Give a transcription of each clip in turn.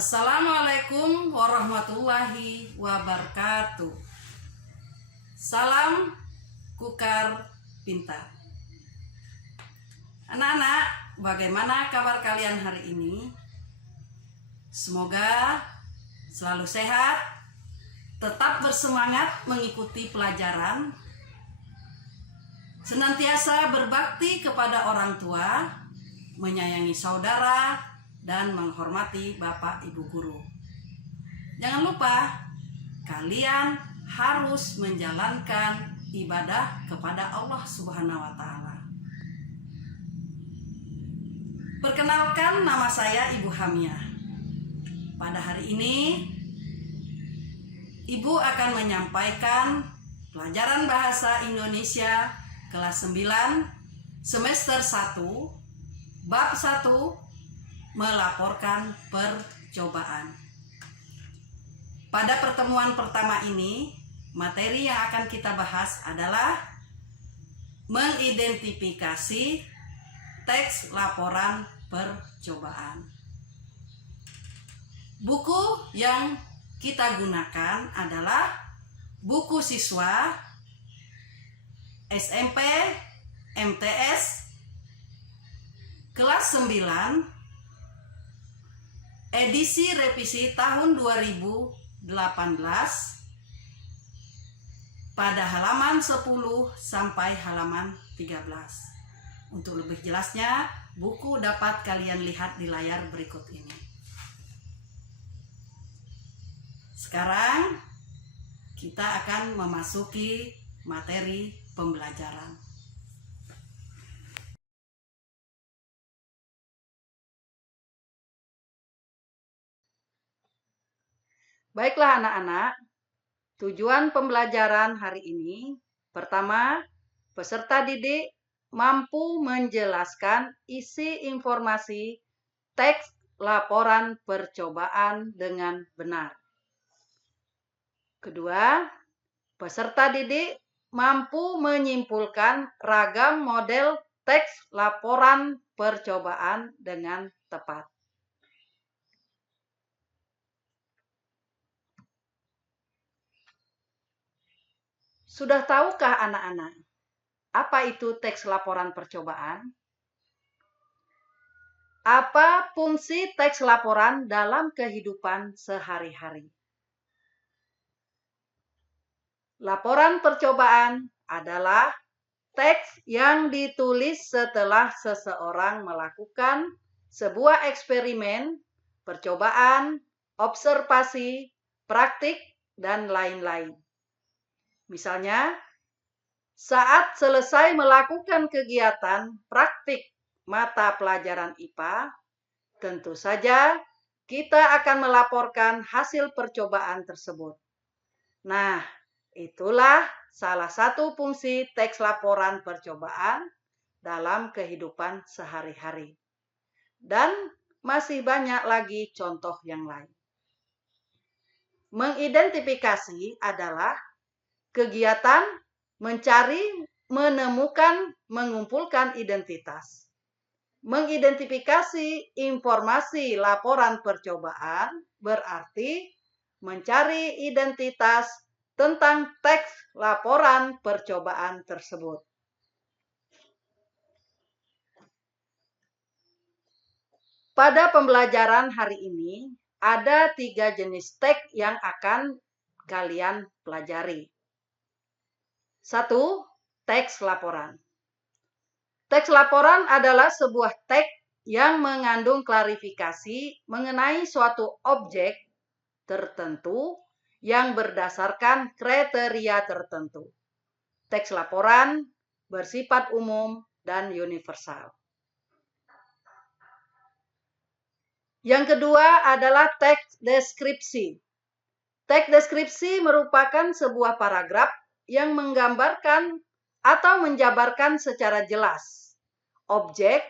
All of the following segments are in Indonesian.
Assalamualaikum warahmatullahi wabarakatuh. Salam Kukar Pintar. Anak-anak, bagaimana kabar kalian hari ini? Semoga selalu sehat, tetap bersemangat mengikuti pelajaran, senantiasa berbakti kepada orang tua, menyayangi saudara, dan menghormati Bapak Ibu Guru. Jangan lupa, kalian harus menjalankan ibadah kepada Allah Subhanahu wa Ta'ala. Perkenalkan, nama saya Ibu Hamiah. Pada hari ini, Ibu akan menyampaikan pelajaran Bahasa Indonesia kelas 9 semester 1 bab 1 melaporkan percobaan. Pada pertemuan pertama ini, materi yang akan kita bahas adalah mengidentifikasi teks laporan percobaan. Buku yang kita gunakan adalah buku siswa SMP MTS kelas 9 edisi revisi tahun 2018 pada halaman 10 sampai halaman 13. Untuk lebih jelasnya, buku dapat kalian lihat di layar berikut ini. Sekarang kita akan memasuki materi pembelajaran. Baiklah anak-anak, tujuan pembelajaran hari ini, pertama, peserta didik mampu menjelaskan isi informasi teks laporan percobaan dengan benar. Kedua, peserta didik mampu menyimpulkan ragam model teks laporan percobaan dengan tepat. Sudah tahukah anak-anak apa itu teks laporan percobaan? Apa fungsi teks laporan dalam kehidupan sehari-hari? Laporan percobaan adalah teks yang ditulis setelah seseorang melakukan sebuah eksperimen, percobaan, observasi, praktik, dan lain-lain. Misalnya, saat selesai melakukan kegiatan praktik mata pelajaran IPA, tentu saja kita akan melaporkan hasil percobaan tersebut. Nah, itulah salah satu fungsi teks laporan percobaan dalam kehidupan sehari-hari. Dan masih banyak lagi contoh yang lain. Mengidentifikasi adalah kegiatan mencari, menemukan, mengumpulkan identitas. Mengidentifikasi informasi laporan percobaan berarti mencari identitas tentang teks laporan percobaan tersebut. Pada pembelajaran hari ini, ada 3 jenis teks yang akan kalian pelajari. 1. Teks laporan. Teks laporan adalah sebuah teks yang mengandung klarifikasi mengenai suatu objek tertentu yang berdasarkan kriteria tertentu. Teks laporan bersifat umum dan universal. Yang kedua adalah teks deskripsi. Teks deskripsi merupakan sebuah paragraf yang menggambarkan atau menjabarkan secara jelas objek,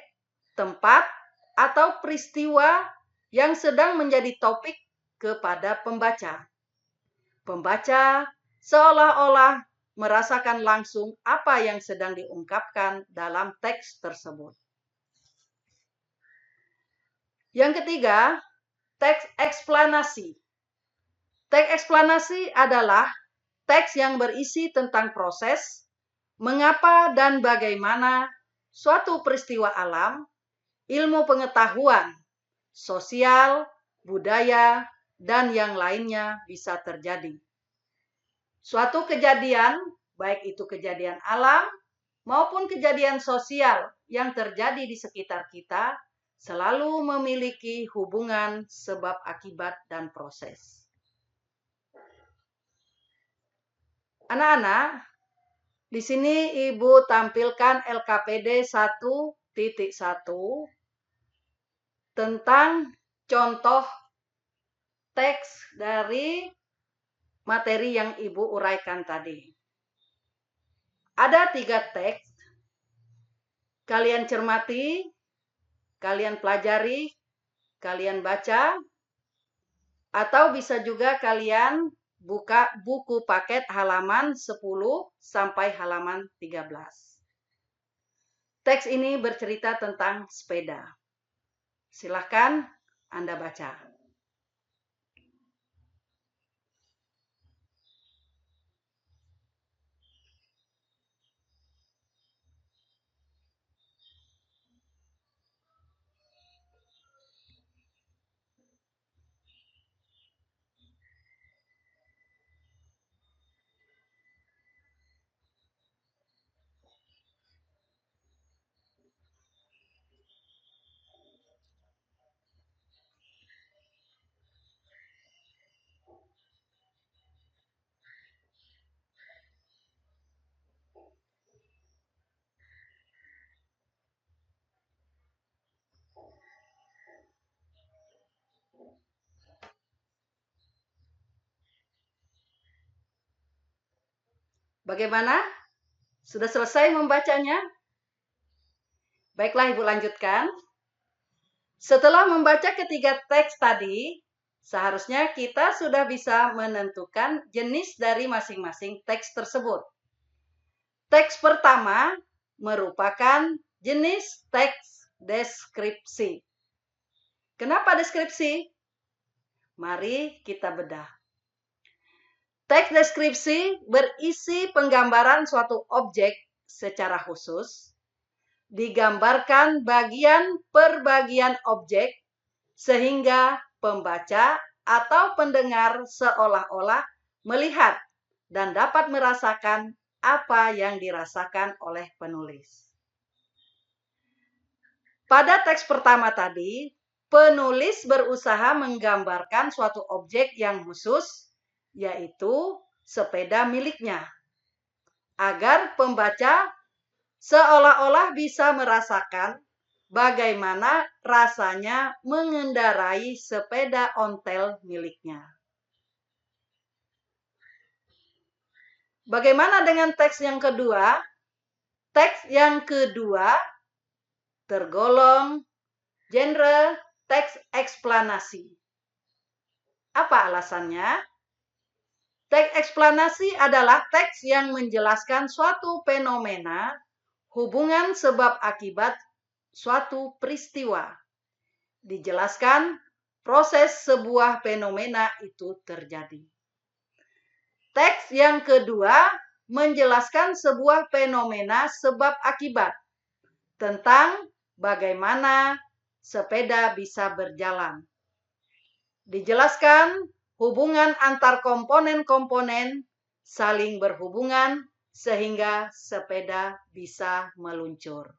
tempat, atau peristiwa yang sedang menjadi topik kepada pembaca. Pembaca seolah-olah merasakan langsung apa yang sedang diungkapkan dalam teks tersebut. Yang ketiga, teks eksplanasi. Teks eksplanasi adalah teks yang berisi tentang proses, mengapa dan bagaimana suatu peristiwa alam, ilmu pengetahuan, sosial, budaya, dan yang lainnya bisa terjadi. Suatu kejadian, baik itu kejadian alam maupun kejadian sosial yang terjadi di sekitar kita, selalu memiliki hubungan sebab akibat dan proses. Anak-anak, di sini Ibu tampilkan LKPD 1.1 tentang contoh teks dari materi yang Ibu uraikan tadi. Ada 3 teks. Kalian cermati, kalian pelajari, kalian baca, atau bisa juga kalian buka buku paket halaman 10 sampai halaman 13. Teks ini bercerita tentang sepeda. Silahkan Anda baca. Bagaimana? Sudah selesai membacanya? Baiklah, Ibu lanjutkan. Setelah membaca ketiga teks tadi, seharusnya kita sudah bisa menentukan jenis dari masing-masing teks tersebut. Teks pertama merupakan jenis teks deskripsi. Kenapa deskripsi? Mari kita bedah. Teks deskripsi berisi penggambaran suatu objek secara khusus, digambarkan bagian per bagian objek sehingga pembaca atau pendengar seolah-olah melihat dan dapat merasakan apa yang dirasakan oleh penulis. Pada teks pertama tadi, penulis berusaha menggambarkan suatu objek yang khusus, yaitu sepeda miliknya, agar pembaca seolah-olah bisa merasakan bagaimana rasanya mengendarai sepeda ontel miliknya. Bagaimana dengan teks yang kedua? Teks yang kedua tergolong genre teks eksplanasi. Apa alasannya? Teks eksplanasi adalah teks yang menjelaskan suatu fenomena, hubungan sebab akibat suatu peristiwa. Dijelaskan proses sebuah fenomena itu terjadi. Teks yang kedua menjelaskan sebuah fenomena sebab akibat tentang bagaimana sepeda bisa berjalan. Dijelaskan hubungan antar komponen-komponen saling berhubungan sehingga sepeda bisa meluncur.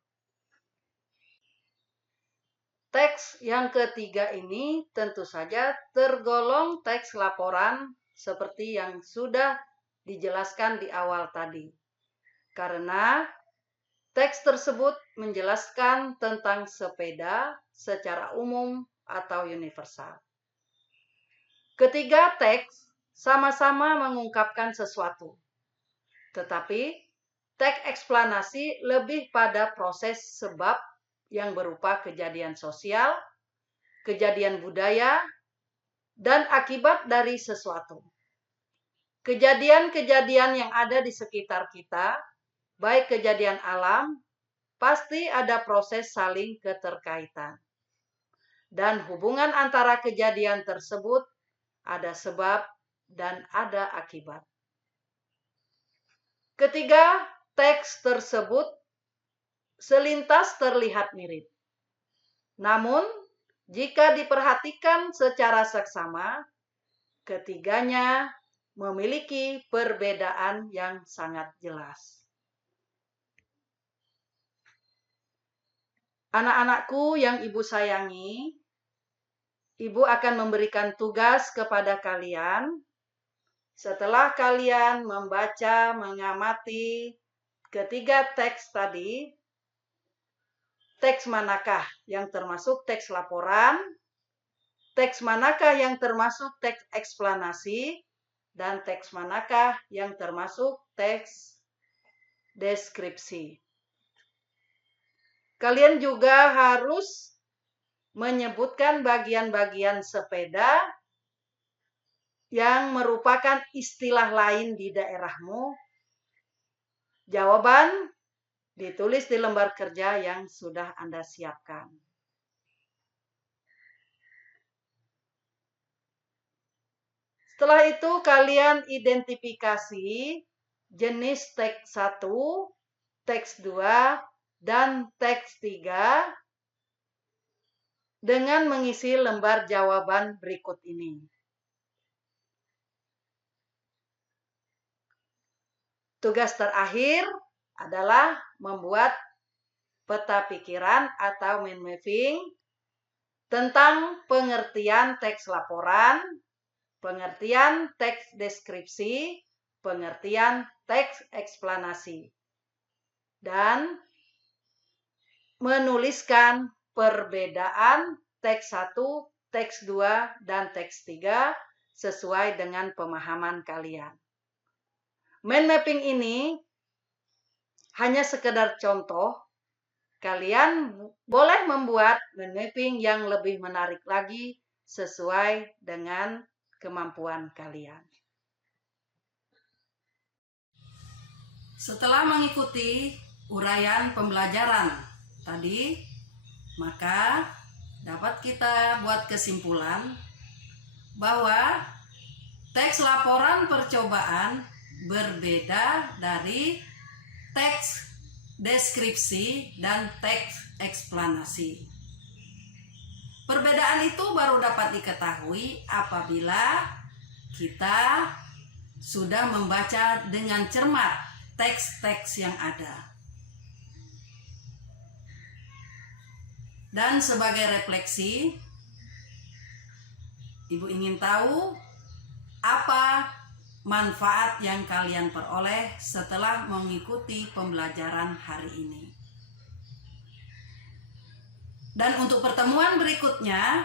Teks yang ketiga ini tentu saja tergolong teks laporan seperti yang sudah dijelaskan di awal tadi. Karena teks tersebut menjelaskan tentang sepeda secara umum atau universal. Ketiga teks sama-sama mengungkapkan sesuatu. Tetapi teks eksplanasi lebih pada proses sebab yang berupa kejadian sosial, kejadian budaya, dan akibat dari sesuatu. Kejadian-kejadian yang ada di sekitar kita, baik kejadian alam, pasti ada proses saling keterkaitan. dan hubungan antara kejadian tersebut ada sebab dan ada akibat. Ketiga, teks tersebut selintas terlihat mirip. Namun, jika diperhatikan secara seksama, ketiganya memiliki perbedaan yang sangat jelas. Anak-anakku yang Ibu sayangi, Ibu akan memberikan tugas kepada kalian. Setelah kalian membaca, mengamati ketiga teks tadi, teks manakah yang termasuk teks laporan, teks manakah yang termasuk teks eksplanasi, dan teks manakah yang termasuk teks deskripsi. Kalian juga harus menyebutkan bagian-bagian sepeda yang merupakan istilah lain di daerahmu. Jawaban ditulis di lembar kerja yang sudah Anda siapkan. Setelah itu kalian identifikasi jenis teks 1, teks 2, dan teks 3 dengan mengisi lembar jawaban berikut ini. Tugas terakhir adalah membuat peta pikiran atau mind mapping tentang pengertian teks laporan, pengertian teks deskripsi, pengertian teks eksplanasi, dan menuliskan perbedaan teks 1, teks 2, dan teks 3 sesuai dengan pemahaman kalian. Mind mapping ini hanya sekedar contoh. Kalian boleh membuat mind mapping yang lebih menarik lagi sesuai dengan kemampuan kalian. Setelah mengikuti uraian pembelajaran tadi, maka dapat kita buat kesimpulan bahwa teks laporan percobaan berbeda dari teks deskripsi dan teks eksplanasi. Perbedaan itu baru dapat diketahui apabila kita sudah membaca dengan cermat teks-teks yang ada. Dan sebagai refleksi, Ibu ingin tahu apa manfaat yang kalian peroleh setelah mengikuti pembelajaran hari ini. Dan untuk pertemuan berikutnya,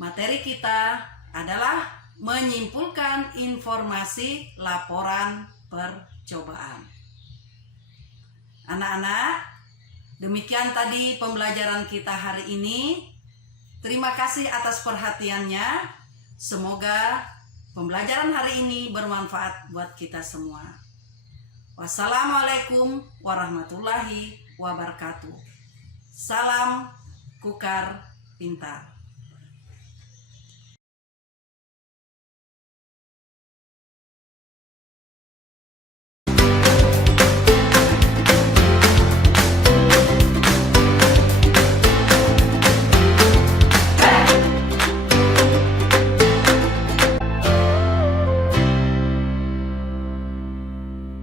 materi kita adalah menyimpulkan informasi laporan percobaan. Anak-anak, demikian tadi pembelajaran kita hari ini. Terima kasih atas perhatiannya. Semoga pembelajaran hari ini bermanfaat buat kita semua. Wassalamualaikum warahmatullahi wabarakatuh. Salam Kukar Pintar.